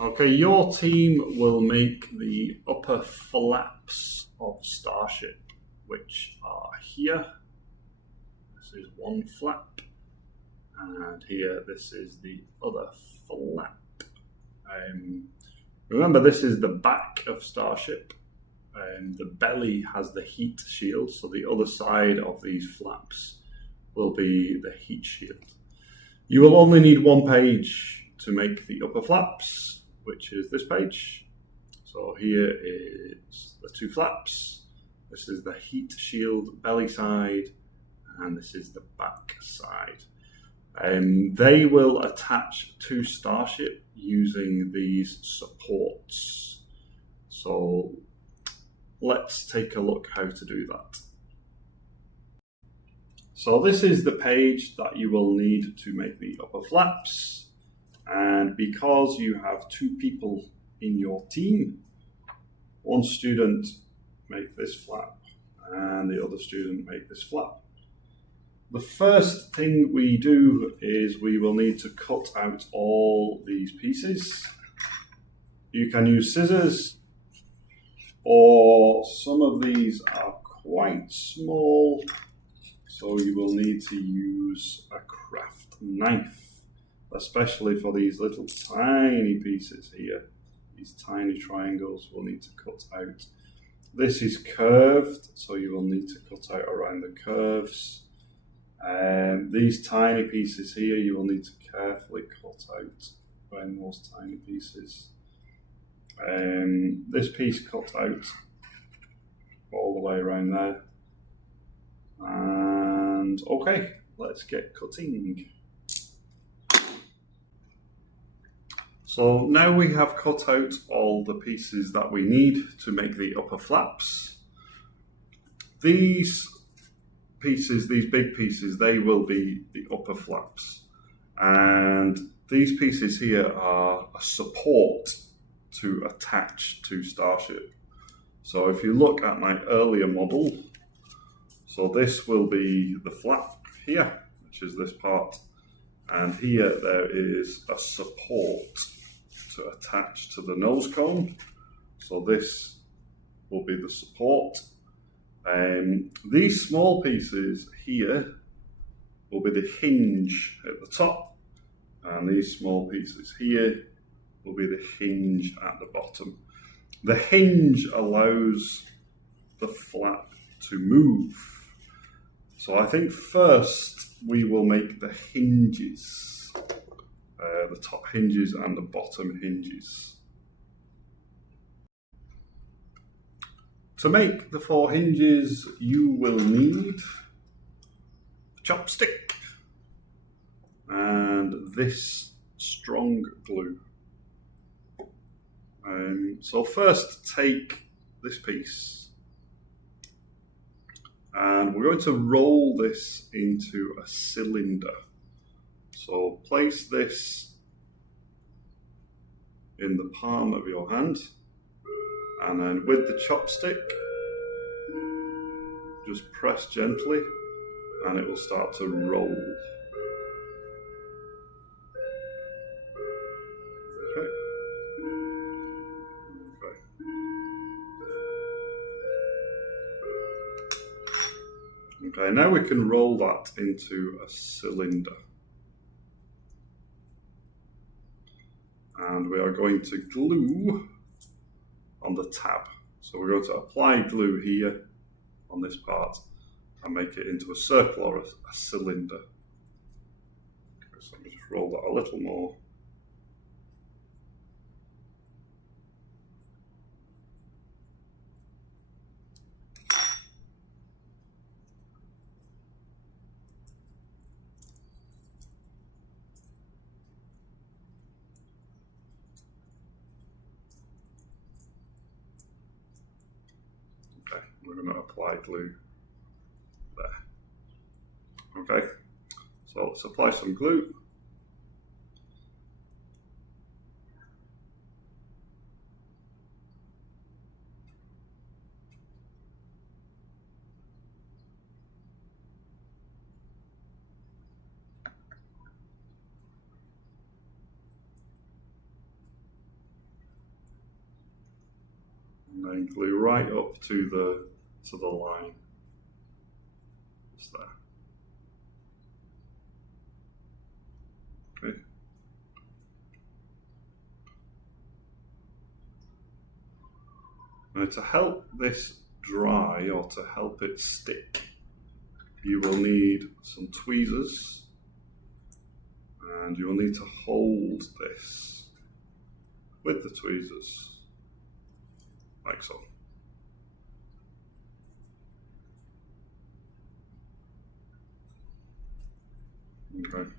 Okay, your team will make the upper flaps of Starship, which are here. This is one flap, and here this is the other flap. Remember, this is the back of Starship, and the belly has the heat shield, so the other side of these flaps will be the heat shield. You will only need one page to make the upper flaps, which is this page. So here is the two flaps. This is the heat shield belly side, and this is the back side. They will attach to Starship using these supports. So let's take a look how to do that. So this is the page that you will need to make the upper flaps. And because you have two people in your team, one student make this flap and the other student make this flap. The first thing we do is we will need to cut out all these pieces. You can use scissors, or some of these are quite small, so you will need to use a craft knife, especially for these little tiny pieces here. These tiny triangles we'll need to cut out. This is curved, so you will need to cut out around the curves. These tiny pieces here, you will need to carefully cut out around those tiny pieces. This piece cut out all the way around there. And okay, let's get cutting. So now we have cut out all the pieces that we need to make the upper flaps. These pieces, these big pieces, they will be the upper flaps. And these pieces here are a support to attach to Starship. So if you look at my earlier model, so this will be the flap here, which is this part. And here there is a support to attach to the nose cone. So this will be the support. These small pieces here will be the hinge at the top, and these small pieces here will be the hinge at the bottom. The hinge allows the flap to move. So I think first we will make the hinges, the top hinges and the bottom hinges. To make the four hinges, you will need a chopstick and this strong glue. So first take this piece and we're going to roll this into a cylinder. So place this in the palm of your hand, and then with the chopstick, just press gently and it will start to roll. Okay, now we can roll that into a cylinder. And we are going to glue on the tab. So we're going to apply glue here on this part and make it into a circle or a cylinder. Okay, so let me just roll that a little more. Okay, we're going to apply glue there. Okay, so let's apply some glue. and then glue right up to the line. Just there. Okay. Now to help this dry, or to help it stick, you will need some tweezers, and you will need to hold this with the tweezers, like so. Okay.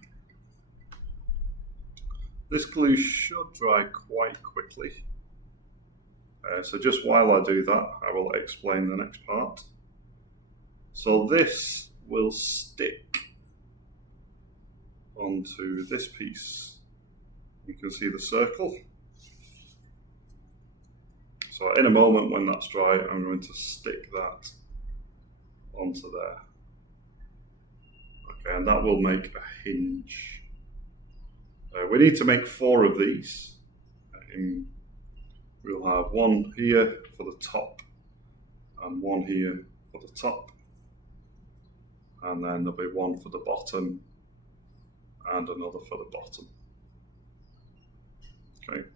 This glue should dry quite quickly. So just while I do that, I will explain the next part. So this will stick onto this piece. You can see the circle. So in a moment when that's dry, I'm going to stick that onto there. Okay, and that will make a hinge. We need to make 4 of these. We'll have one here for the top, and one here for the top, and then there'll be one for the bottom, and another for the bottom. Okay.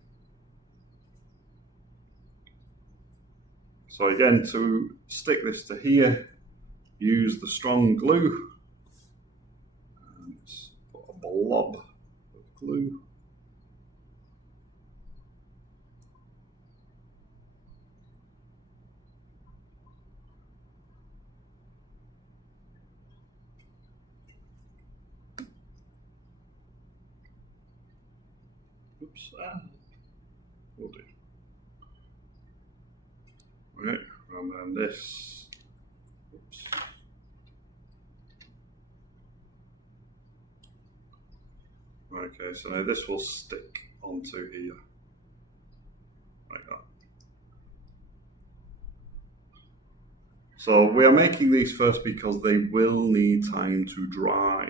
So again, to stick this to here, use the strong glue, and just put a blob of glue. Oops, will do. Okay, and then this. Oops. Okay, so now this will stick onto here, like that. So we are making these first because they will need time to dry.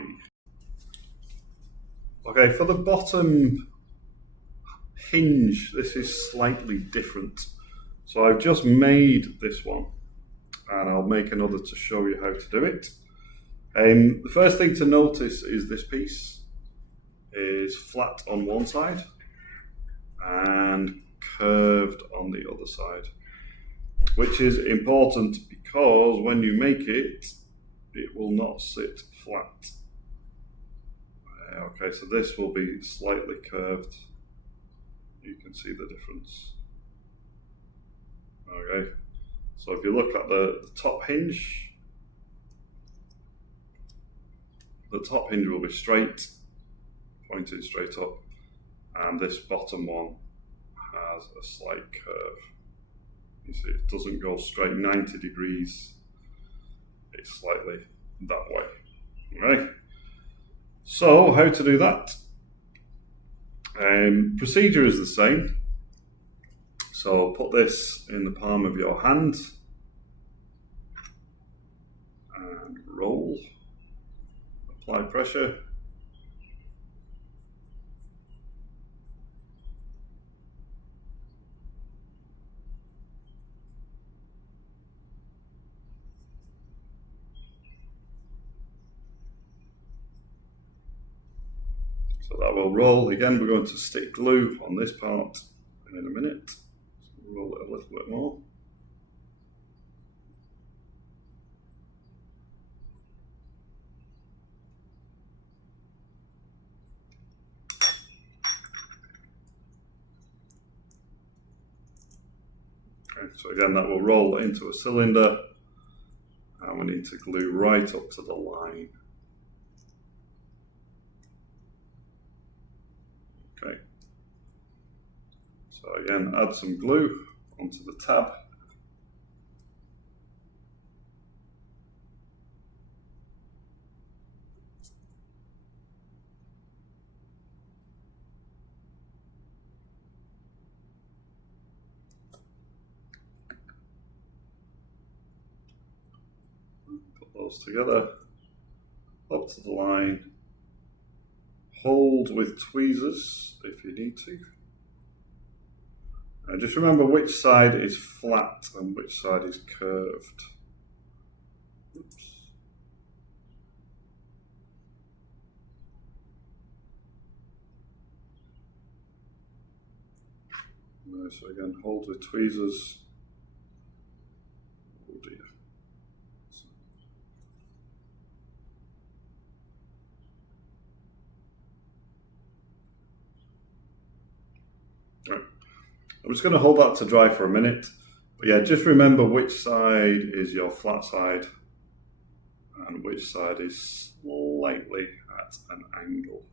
Okay, for the bottom hinge, this is slightly different. So I've just made this one, and I'll make another to show you how to do it. The first thing to notice is this piece is flat on one side and curved on the other side, which is important because when you make it, it will not sit flat. Okay, so this will be slightly curved. You can see the difference. Okay, so if you look at the top hinge, the top hinge will be straight, pointing straight up, and this bottom one has a slight curve. You see, it doesn't go straight 90 degrees, it's slightly that way. Right? So, how to do that? Procedure is the same. So put this in the palm of your hand and roll, apply pressure. So that will roll. Again, we're going to stick glue on this part in a minute. Roll it a little bit more. Okay, so again, that will roll into a cylinder, and we need to glue right up to the line. Okay. So again, add some glue onto the tab. Put those together, up to the line. Hold with tweezers if you need to. Just remember which side is flat and which side is curved. Oops. So again, hold the tweezers. Oh dear. Right. I'm just going to hold that to dry for a minute. But yeah, just remember which side is your flat side and which side is slightly at an angle.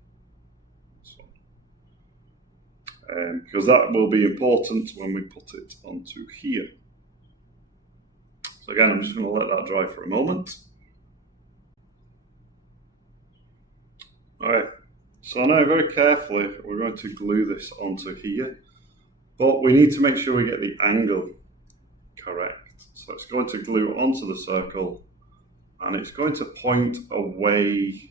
Because that will be important when we put it onto here. So again, I'm just going to let that dry for a moment. Alright, so now very carefully we're going to glue this onto here, but we need to make sure we get the angle correct. So it's going to glue onto the circle and it's going to point away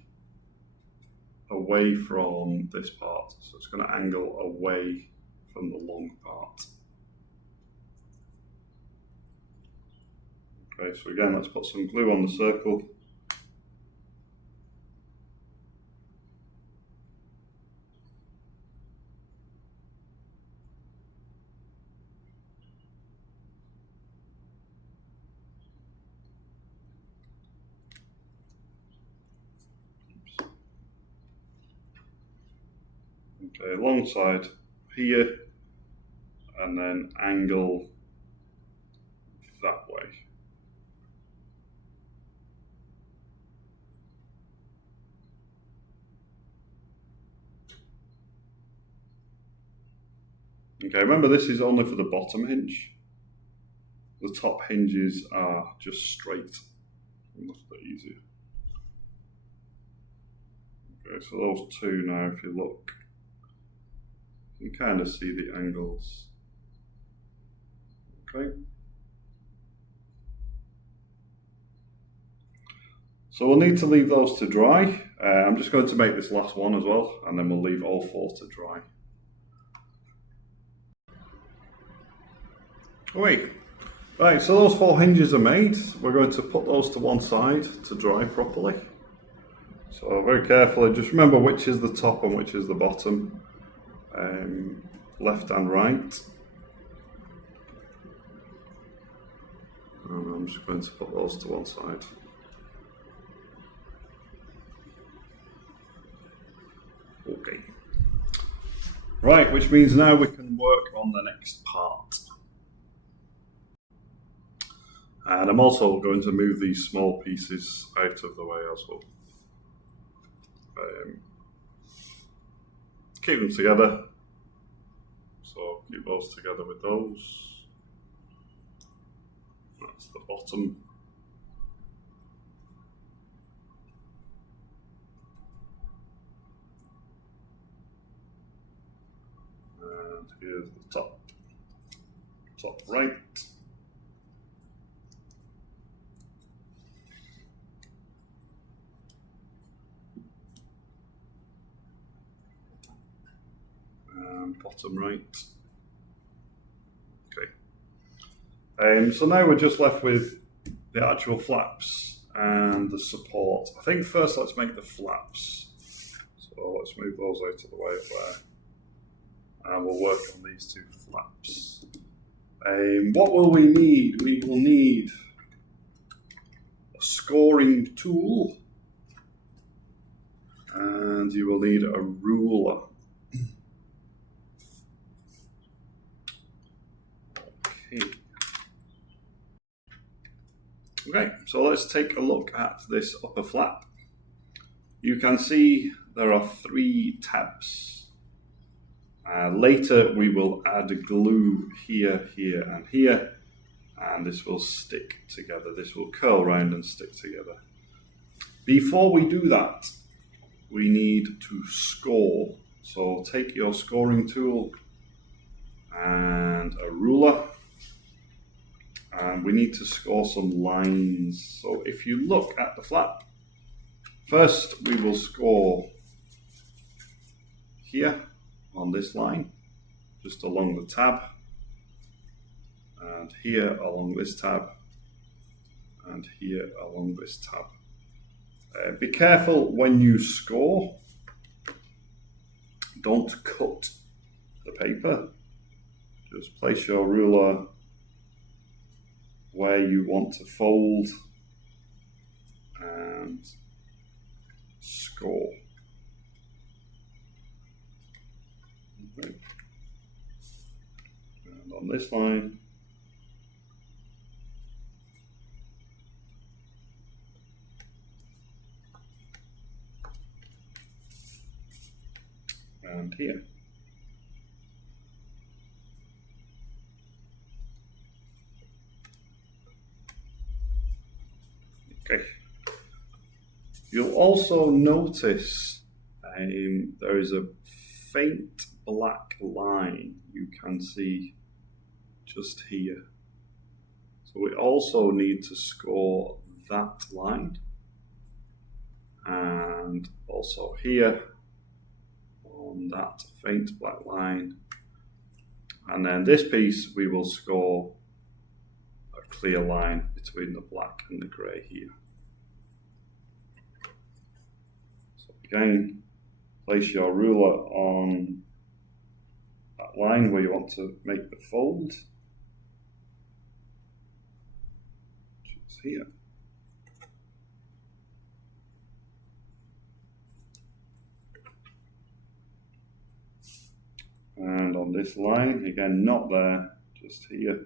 from this part. So it's going to angle away from the long part. Okay, so again, let's put some glue on the circle. Okay, alongside here, and then angle that way. Okay, remember this is only for the bottom hinge. The top hinges are just straight. A little bit easier. Okay, so those two now, if you look, you can kind of see the angles. Okay. So we'll need to leave those to dry. I'm just going to make this last one as well, and then we'll leave all four to dry. Wait. Right, so those four hinges are made. We're going to put those to one side to dry properly. So very carefully, just remember which is the top and which is the bottom. Left and right. And I'm just going to put those to one side. Okay. Right, which means now we can work on the next part. And I'm also going to move these small pieces out of the way as well. Keep them together. So keep those together with those. That's the bottom. And here's the top. Top right. And bottom right. Okay. So now we're just left with the actual flaps and the support. I think first let's make the flaps. So let's move those out of the way up there. And we'll work on these two flaps. What will we need? We will need a scoring tool. And you will need a ruler. Okay, so let's take a look at this upper flap. You can see there are 3 tabs. Later we will add glue here, here and here, and this will stick together. This will curl round and stick together. Before we do that, we need to score. So take your scoring tool and a ruler. And we need to score some lines. So if you look at the flap, first we will score here on this line, just along the tab. and here along this tab, and here along this tab. Be careful when you score. Don't cut the paper. Just place your ruler where you want to fold and score. Okay. And on this line, and here. Okay. You'll also notice there is a faint black line you can see just here. So we also need to score that line, and also here on that faint black line, and then this piece we will score a clear line between the black and the grey here. So again, place your ruler on that line where you want to make the fold, which is here. And on this line, again, not there, just here.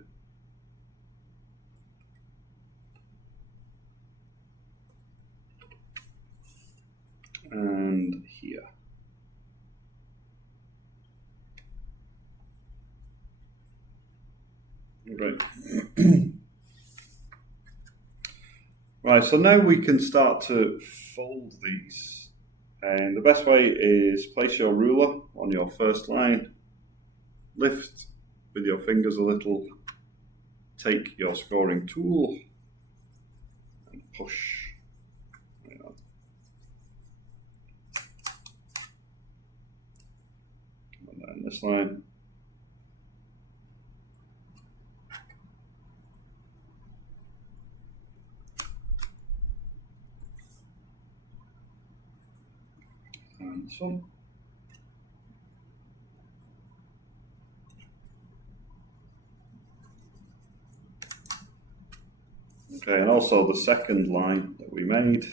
And here. Right. Right, so now we can start to fold these. And the best way is place your ruler on your first line, lift with your fingers a little, take your scoring tool and push. And then this line. And this one. Okay, and also the second line that we made,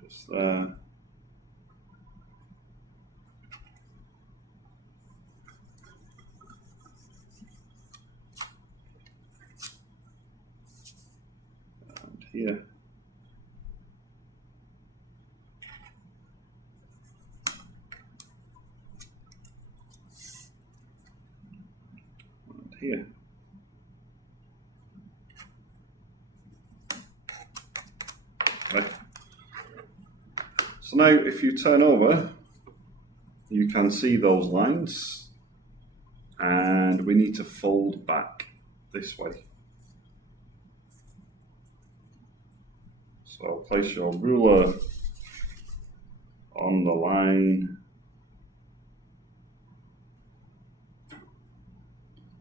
just there. And here. And here. Right. So now if you turn over, you can see those lines, and we need to fold back this way. So place your ruler on the line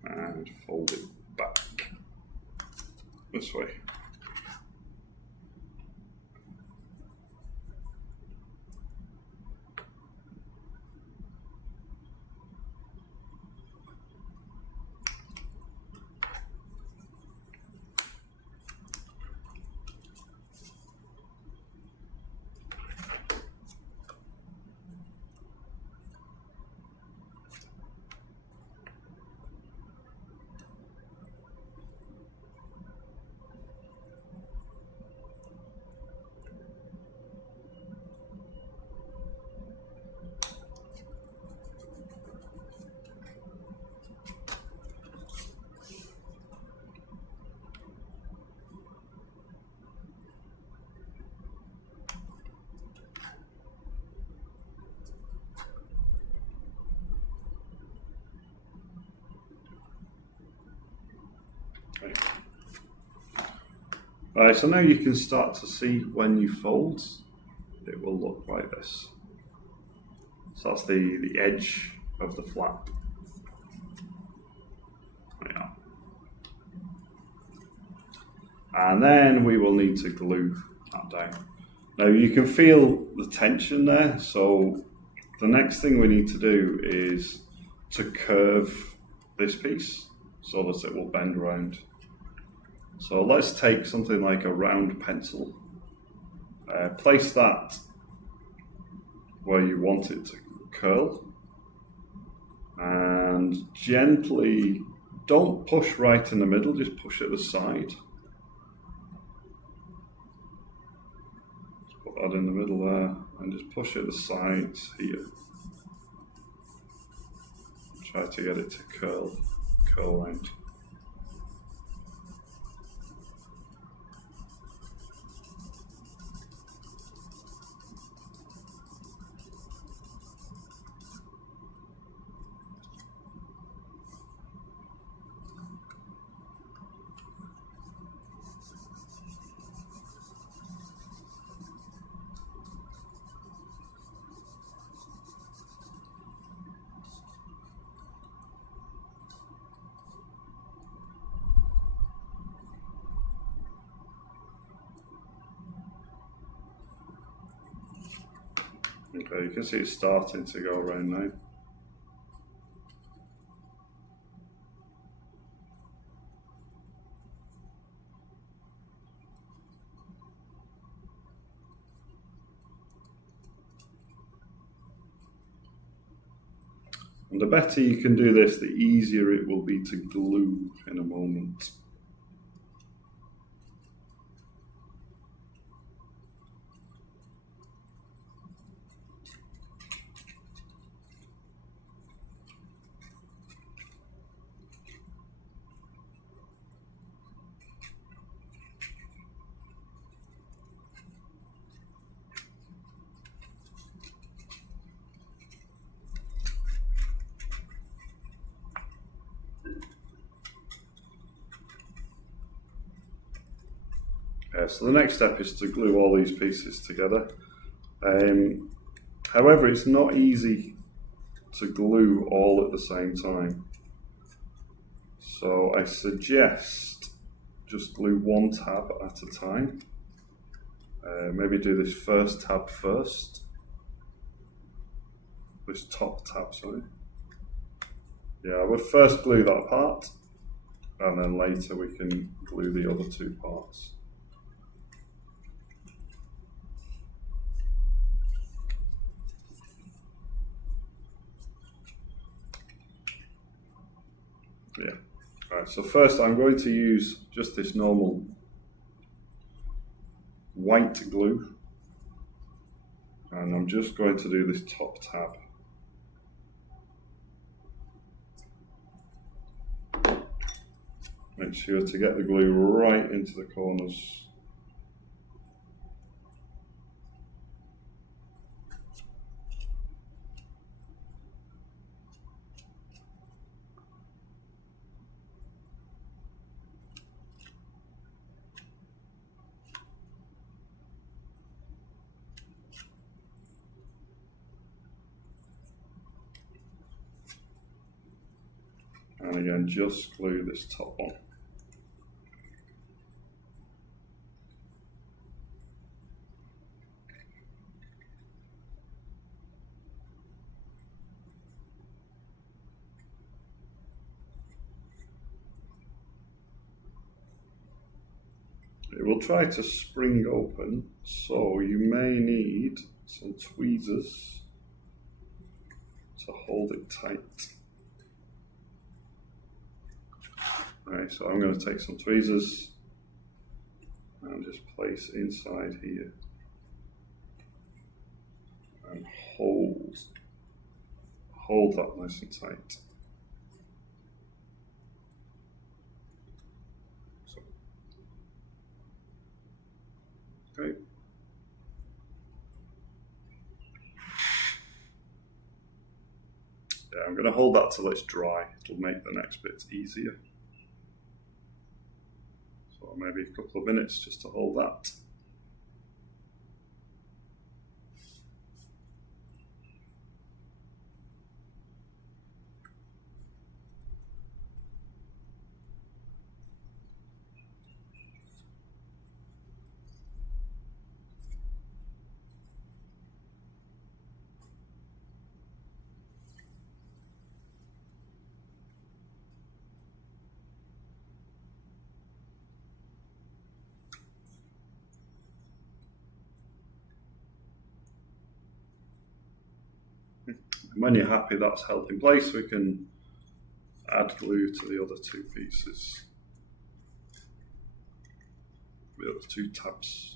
and fold it back this way. Right, so now you can start to see when you fold, it will look like this. So that's the edge of the flap. And then we will need to glue that down. Now you can feel the tension there, so the next thing we need to do is to curve this piece so that it will bend around. So let's take something like a round pencil, place that where you want it to curl, and gently, don't push right in the middle, just push at the side. Just put that in the middle there, and just push at the sides here. Try to get it to curl round. Okay, you can see it's starting to go around now. And the better you can do this, the easier it will be to glue in a moment. So the next step is to glue all these pieces together. However, it's not easy to glue all at the same time. So I suggest just glue one tab at a time. Maybe do this first tab first. This top tab, sorry. Yeah, I would first glue that part, and then later we can glue the other two parts. Yeah. Alright, so first I'm going to use just this normal white glue, and I'm just going to do this top tab. Make sure to get the glue right into the corners. And again, just glue this top on. It will try to spring open, so you may need some tweezers to hold it tight. Right, so I'm going to take some tweezers and just place inside here and hold that nice and tight. So, okay. Yeah, I'm going to hold that till it's dry. It'll make the next bits easier. So maybe a couple of minutes just to hold that. When you're happy that's held in place, we can add glue to the other two pieces, the other two tabs.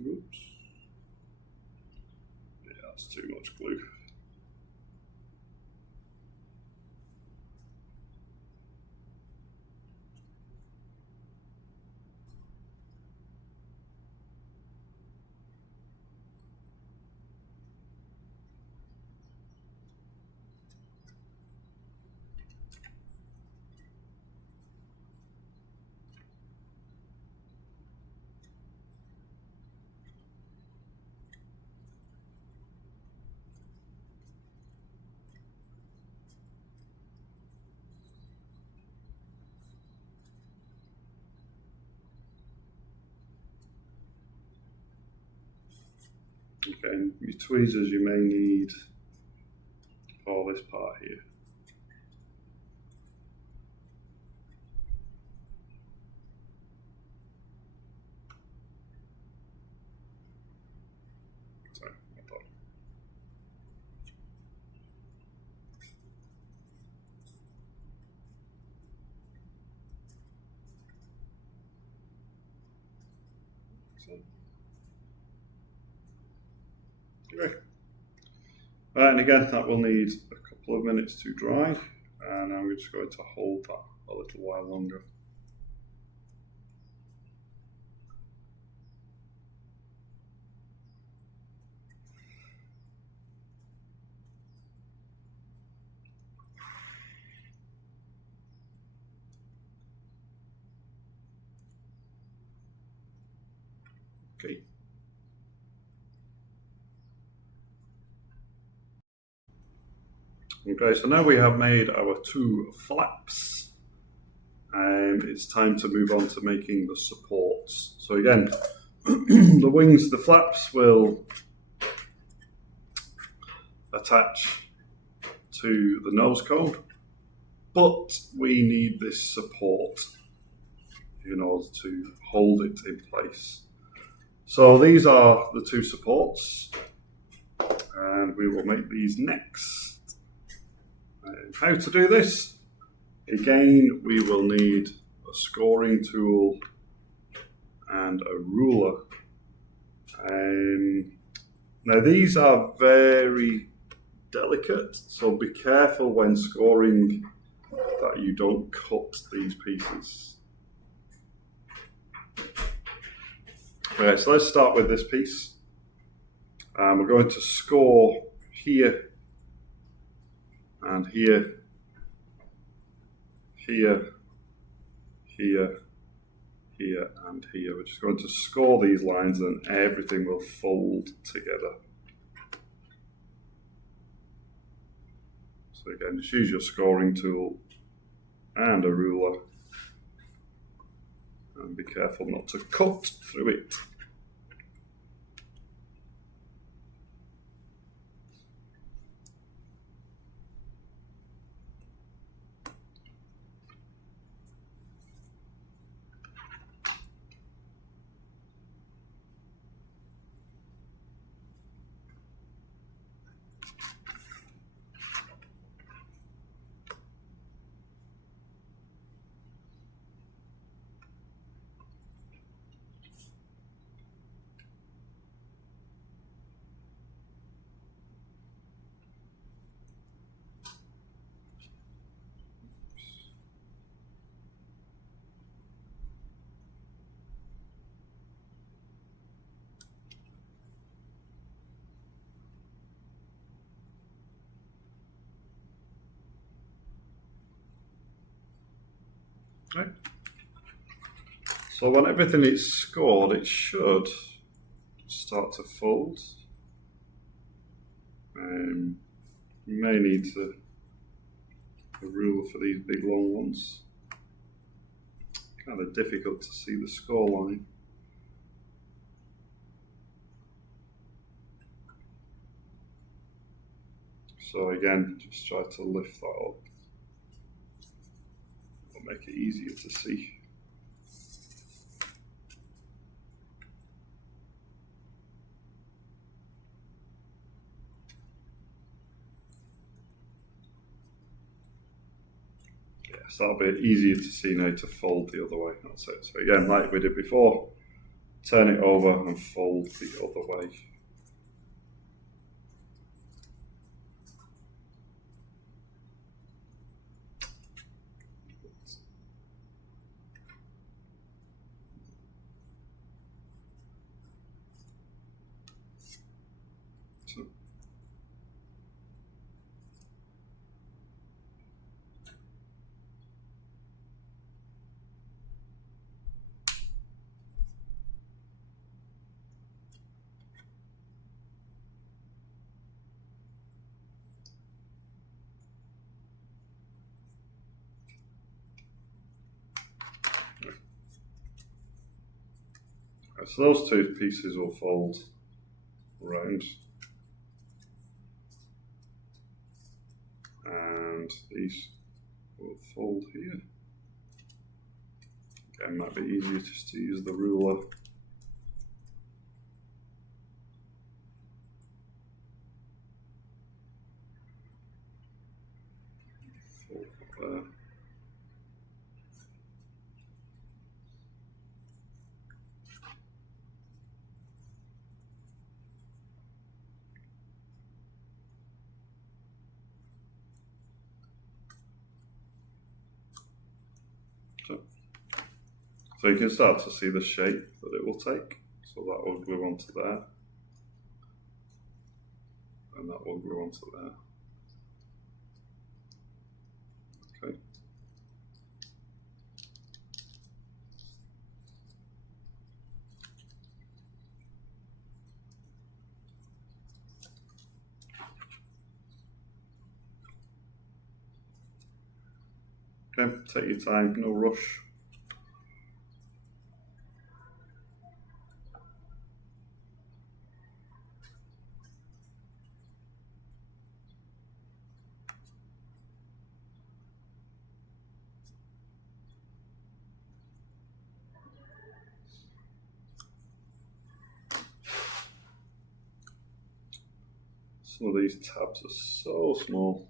Oops. Yeah, that's too much glue. Okay, and your tweezers you may need for this part here. Sorry, I thought. Okay. And again, that will need a couple of minutes to dry, and I'm just going to hold that a little while longer. Okay. Okay, so now we have made our two flaps, and it's time to move on to making the supports. So again, the wings, the flaps will attach to the nose cone, but we need this support in order to hold it in place. So these are the two supports, and we will make these next. How to do this? Again, we will need a scoring tool and a ruler. Now these are very delicate, so be careful when scoring that you don't cut these pieces. Okay, so let's start with this piece. We're going to score here and here, here, here, here, and here. We're just going to score these lines and everything will fold together. So again, just use your scoring tool and a ruler, and be careful not to cut through it. Okay. So when everything is scored, it should start to fold. You may need a ruler for these big long ones. Kind of difficult to see the score line. So again, just try to lift that up. It'll make it easier to see. Yes, that'll be easier to see now to fold the other way. That's it. So again, like we did before, turn it over and fold the other way. So those two pieces will fold around, and these will fold here. Again, might be easier just to use the ruler. Fold there. So you can start to see the shape that it will take. So that will glue onto there, and that will glue onto there. Okay. Okay, take your time, no rush. Some of these tabs are so small.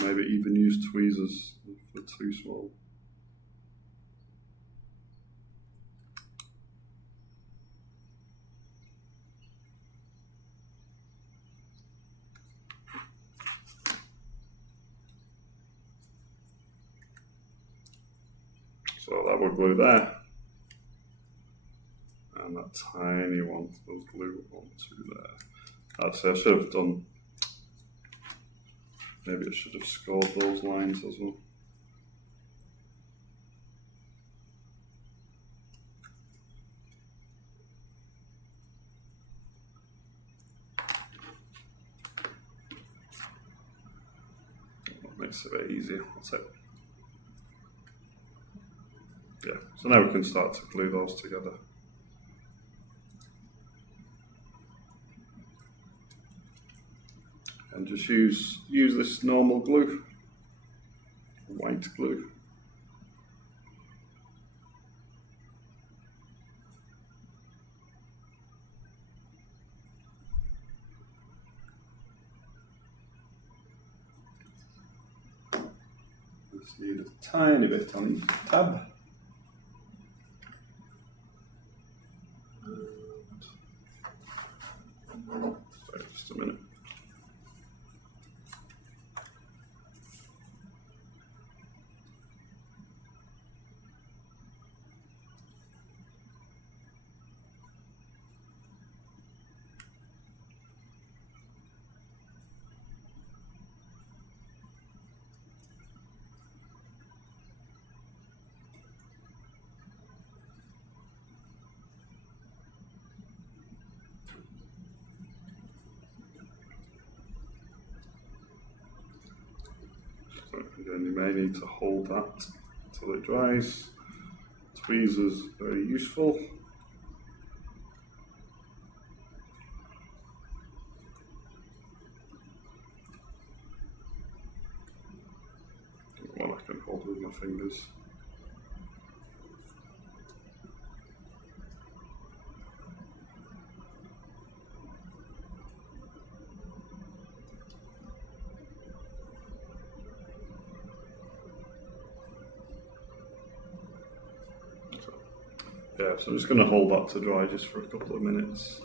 Maybe even use tweezers if they're too small. So that will glue there. And that tiny one will glue onto there. Actually, I should have done, maybe I should have scored those lines as well. That makes it a bit easier, that's it. Yeah, so now we can start to glue those together. And just use this normal glue, white glue. Just need a tiny bit on each tab. Sorry, just a minute. and you may need to hold that until it dries. Tweezers very useful. One I can hold with my fingers. Yeah, so I'm just going to hold that to dry just for a couple of minutes.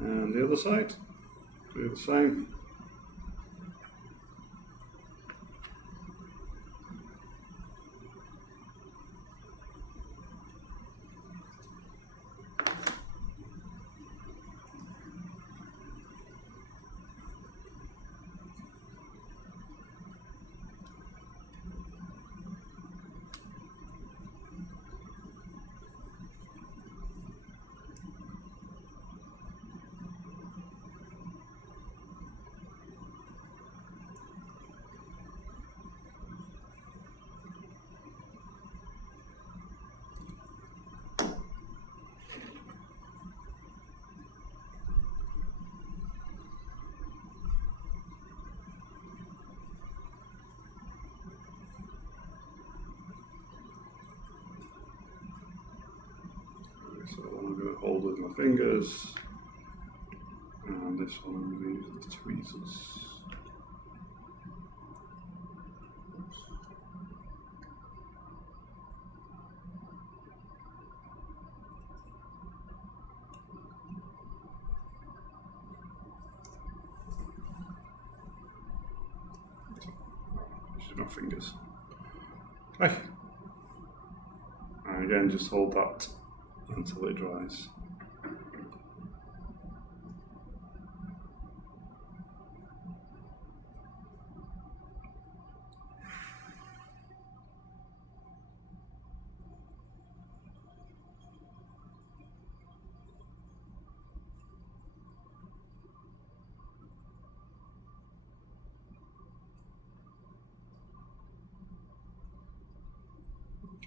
And the other side, do the same. So I'm going to hold with my fingers, and this one I'm going to use the tweezers. Use my fingers. Okay. And again, just hold that until it dries.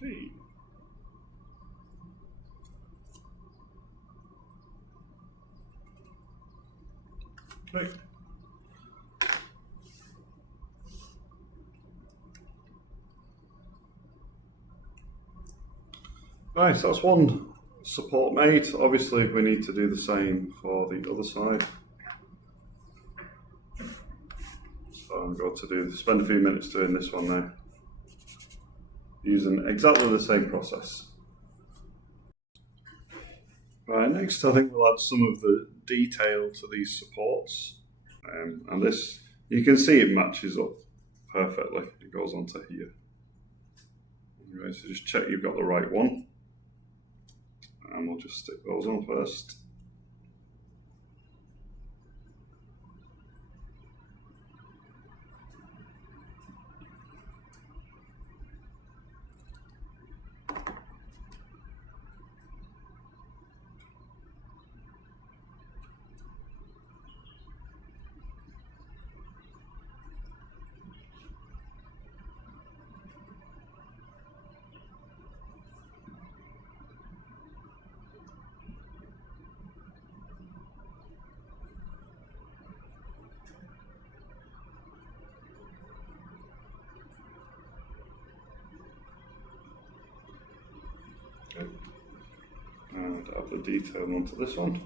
Okay. Right. Right, so that's one support made. Obviously, we need to do the same for the other side. So I'm going to spend a few minutes doing this one now, using exactly the same process. Right, next I think we'll add some of the detail to these supports. And this, you can see it matches up perfectly. It goes onto here. Anyway, so just check you've got the right one. And we'll just stick those on first. Okay. And add the detail onto this one.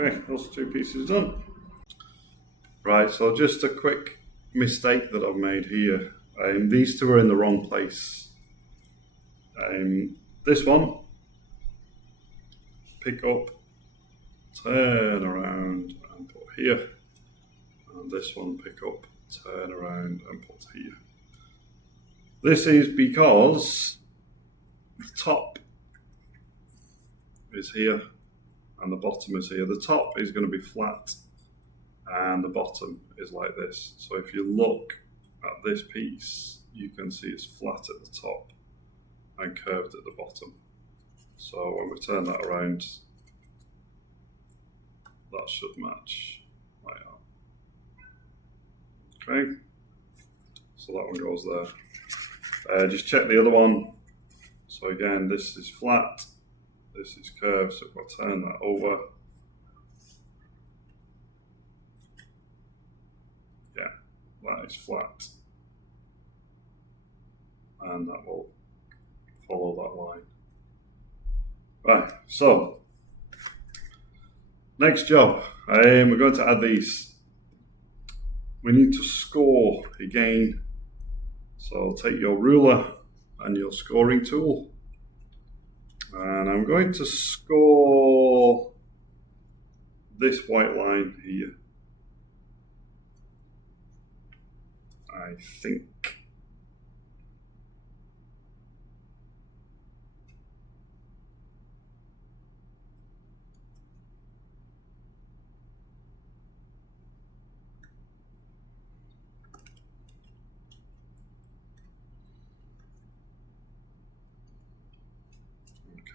Okay, those two pieces done. Right, so just a quick mistake that I've made here. These two are in the wrong place. This one, pick up, turn around and put here. And this one, pick up, turn around and put here. This is because the top is here and the bottom is here. The top is going to be flat and the bottom is like this. So if you look at this piece, you can see it's flat at the top and curved at the bottom. So when we turn that around, that should match like that. Okay, so that one goes there. Just check the other one. So again, this is flat, this is curved, so if I turn that over, yeah, that is flat. And that will follow that line. Right, so next job, we're going to add these. We need to score again. So take your ruler and your scoring tool. And I'm going to score this white line here. I think.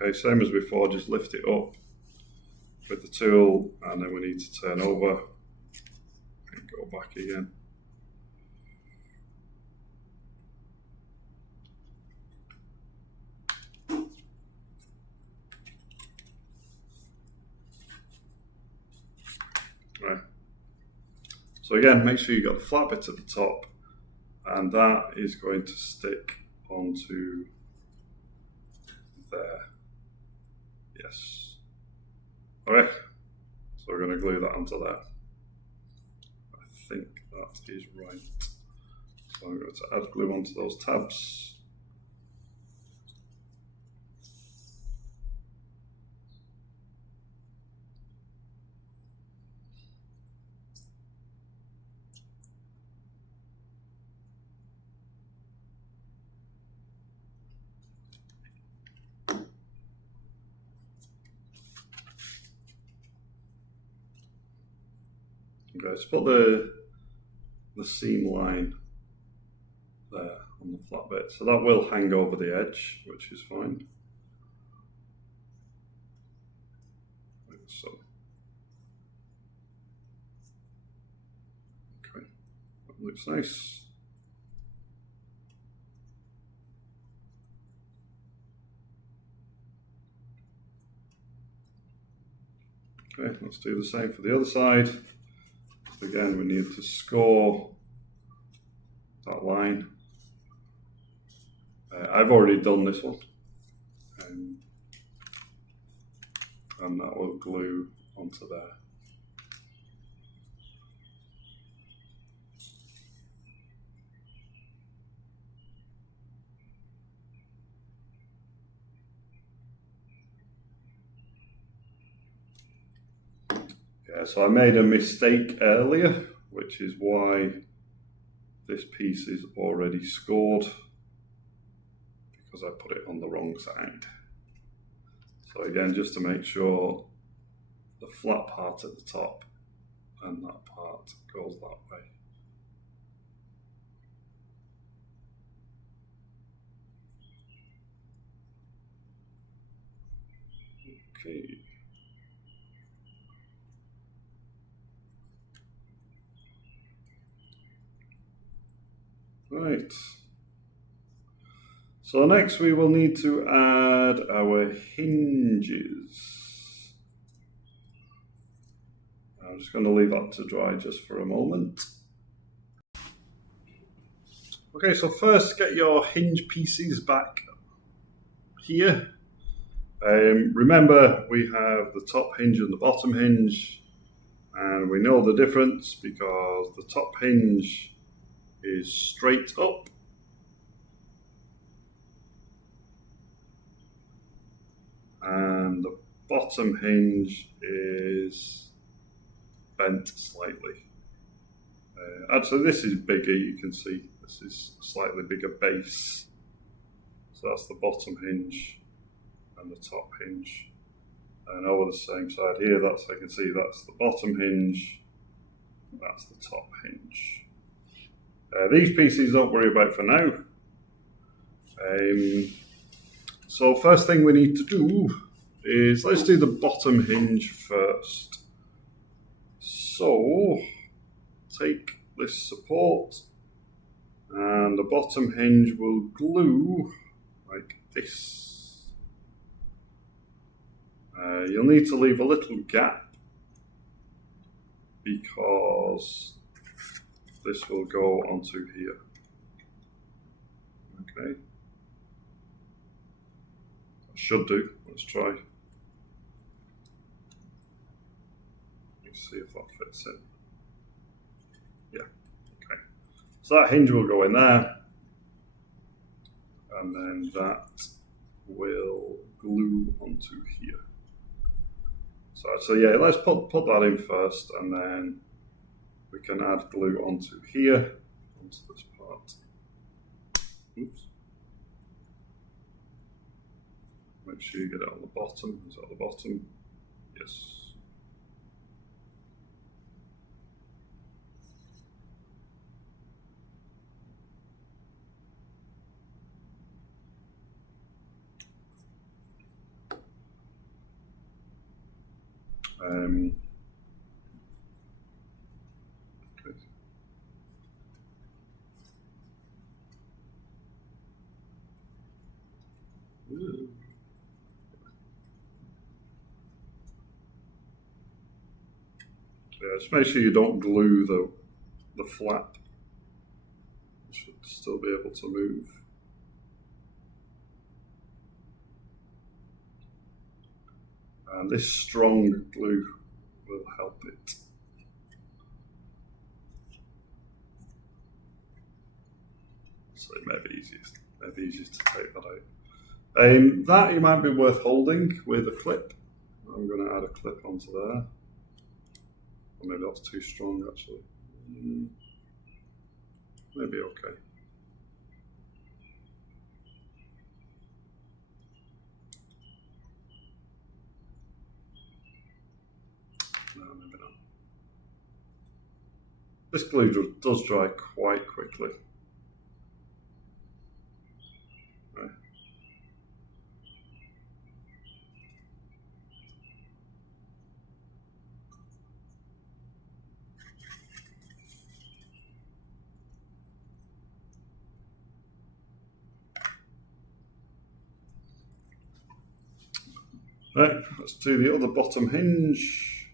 Okay, same as before, just lift it up with the tool and then we need to turn over and go back again. Right. So again, make sure you've got the flat bit at the top and that is going to stick onto there. Yes. Okay, so we're going to glue that onto there. I think that is right. So I'm going to add glue onto those tabs. Okay, let's put the seam line there on the flat bit. So that will hang over the edge, which is fine. Like so. Okay, that looks nice. Okay, let's do the same for the other side. So again, we need to score that line. I've already done this one. And that will glue onto there. Yeah, so I made a mistake earlier, which is why this piece is already scored, because I put it on the wrong side. So again, just to make sure the flat part at the top and that part goes that way. Okay. Right. So next we will need to add our hinges. I'm just going to leave that to dry just for a moment. Okay, so first get your hinge pieces back here. Remember, we have the top hinge and the bottom hinge, and we know the difference because the top hinge is straight up, and the bottom hinge is bent slightly. Actually, this is bigger, you can see. This is a slightly bigger base. So that's the bottom hinge and the top hinge. And over the same side here, that's, I can see that's the bottom hinge, that's the top hinge. These pieces don't worry about for now. So first thing we need to do is, let's do the bottom hinge first. So take this support and the bottom hinge will glue like this. You'll need to leave a little gap because this will go onto here. Okay. Should do. Let's try. Let's see if that fits in. Yeah. Okay. So that hinge will go in there, and then that will glue onto here. So yeah, let's put that in first, and then we can add glue onto here, onto this part. Oops. Make sure you get it on the bottom. Is that the bottom? Yes. Okay. Ooh. Yeah, just make sure you don't glue the flap. It should still be able to move. And this strong glue will help it. So it may be easiest to take that out. That you might be worth holding with a clip. I'm going to add a clip onto there. Or maybe that's too strong actually. Maybe okay. No, maybe not. This glue does dry quite quickly. Right. Right, let's do the other bottom hinge.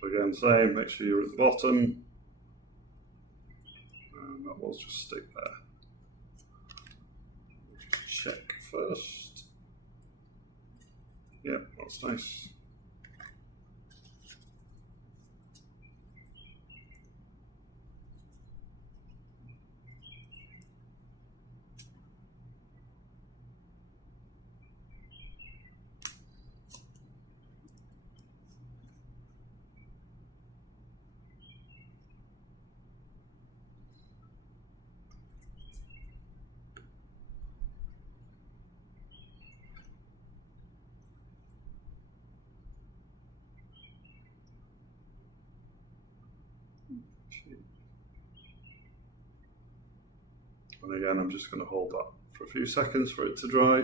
So again, same, make sure you're at the bottom. And that will just stick there. Just check first. Yeah, that's nice. And again, I'm just going to hold that for a few seconds for it to dry.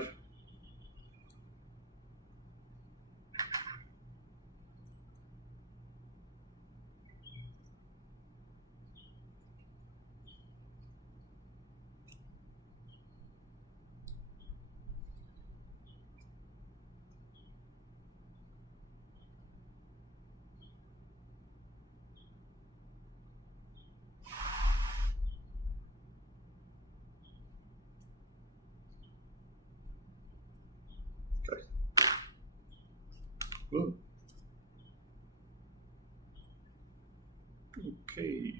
Ooh. Okay.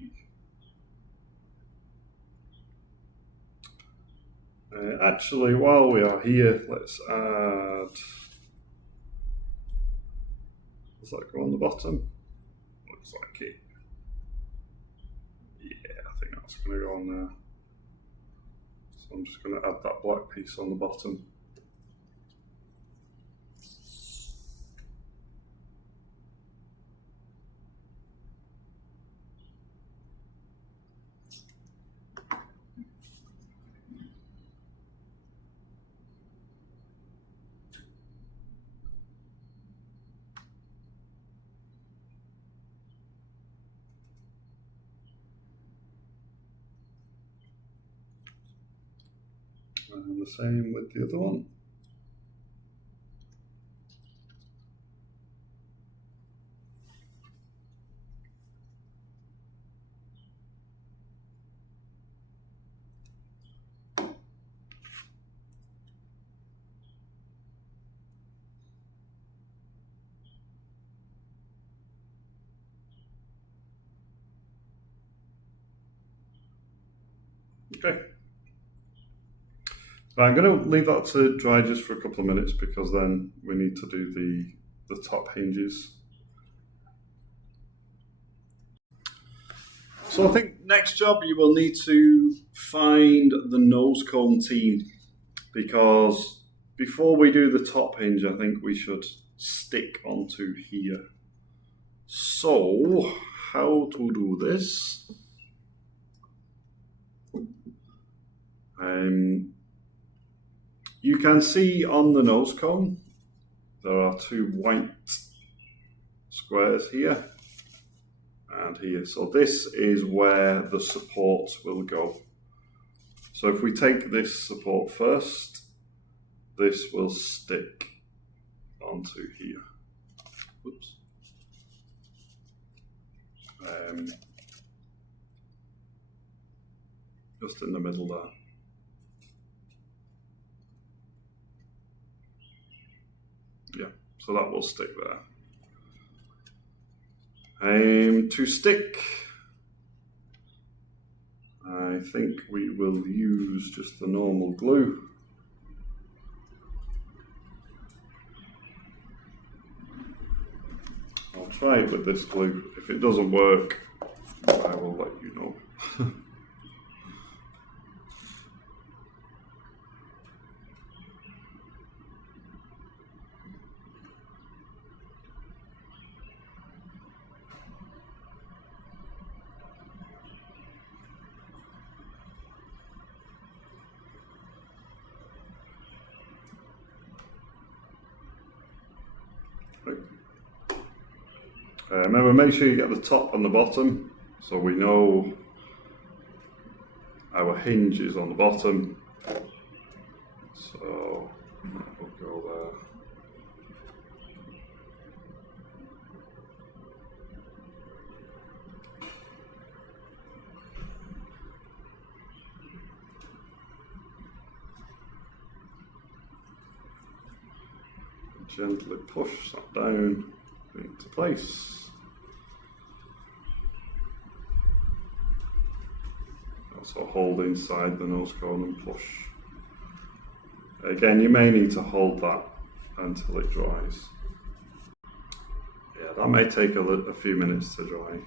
Actually, while we are here, let's add. Does that go on the bottom? Looks like it. Yeah, I think that's going to go on there. So I'm just going to add that black piece on the bottom. And the same with the other one. Okay. I'm going to leave that to dry just for a couple of minutes because then we need to do the top hinges. So I think next job you will need to find the nose cone team, because before we do the top hinge I think we should stick onto here. So how to do this? You can see on the nose cone there are two white squares here and here. So this is where the supports will go. So if we take this support first, this will stick onto here. Oops. Just in the middle there. Yeah, so that will stick there. To stick, I think we will use just the normal glue. I'll try it with this glue. If it doesn't work, I will let you know. Remember, make sure you get the top and the bottom, so we know our hinge is on the bottom. So we'll go there. Gently push that down into place. Also hold inside the nose cone and push. Again, you may need to hold that until it dries. Yeah, that may take a few minutes to dry.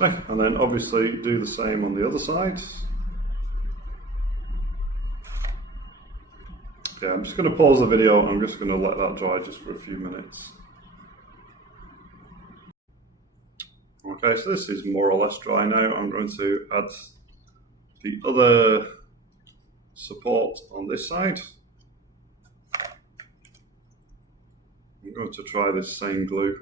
Okay, and then obviously do the same on the other side. Yeah, I'm just going to pause the video. I'm just going to let that dry just for a few minutes. Okay, so this is more or less dry now. I'm going to add the other support on this side. I'm going to try this same glue.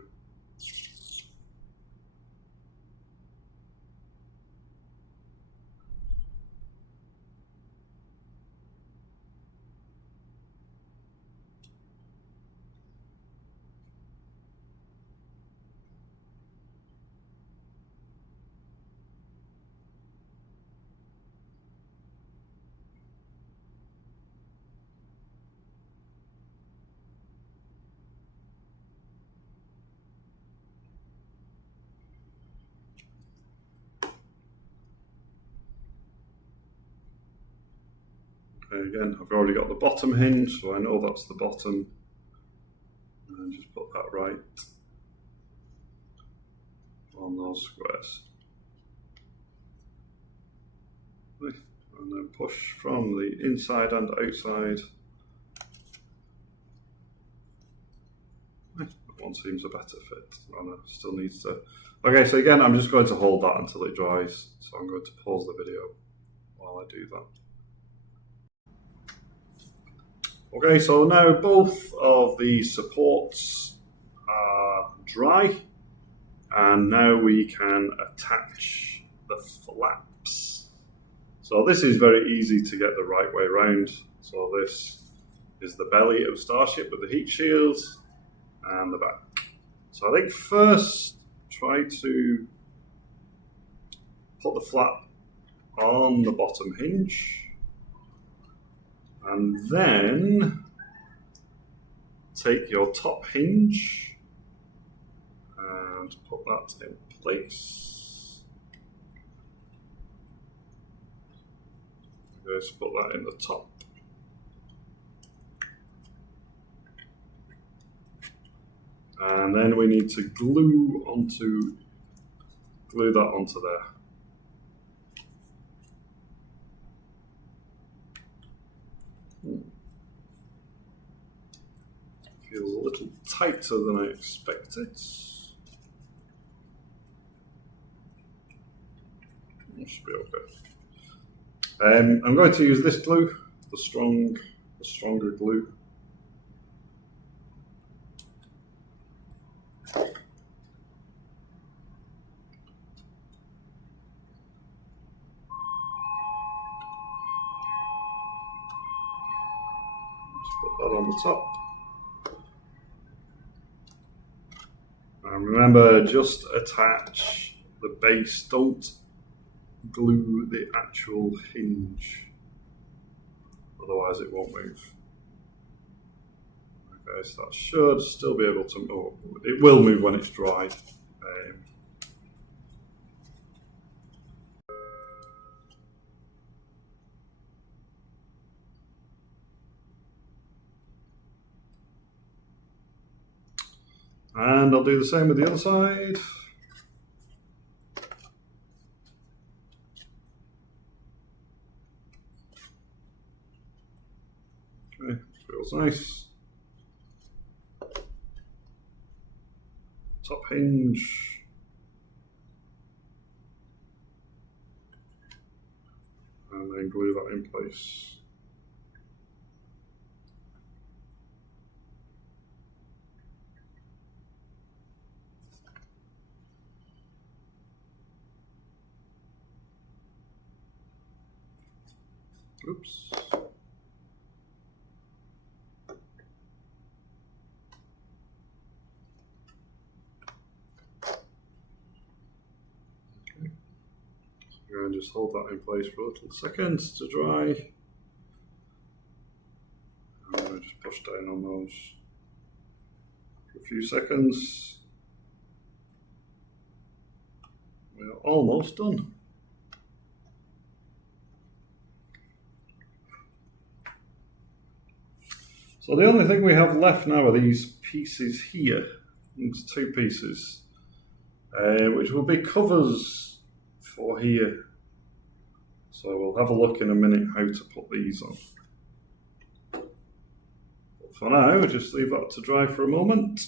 Okay, again, I've already got the bottom hinge, so I know that's the bottom. And just put that right on those squares. And then push from the inside and outside. That one seems a better fit. Anna still needs to. Okay, so again, I'm just going to hold that until it dries. So I'm going to pause the video while I do that. Okay, so now both of the supports are dry, and now we can attach the flaps. So this is very easy to get the right way around. So this is the belly of Starship with the heat shields and the back. So I think first try to put the flap on the bottom hinge, and then take your top hinge and put that in place. Just put that in the top. And then we need to glue that onto there. Feels a little tighter than I expected. That should be okay. I'm going to use this glue, the stronger glue. Put that on the top. And remember, just attach the base, don't glue the actual hinge, otherwise it won't move. Okay, so that should still be able to move. It will move when it's dried. And I'll do the same with the other side. Okay, feels nice. Top hinge. And then glue that in place. Oops. Okay. So and just hold that in place for a little seconds to dry. And I'm going to just push down on those for a few seconds. We're almost done. So the only thing we have left now are these pieces here, these two pieces, which will be covers for here. So we'll have a look in a minute how to put these on. But for now, we'll just leave that to dry for a moment.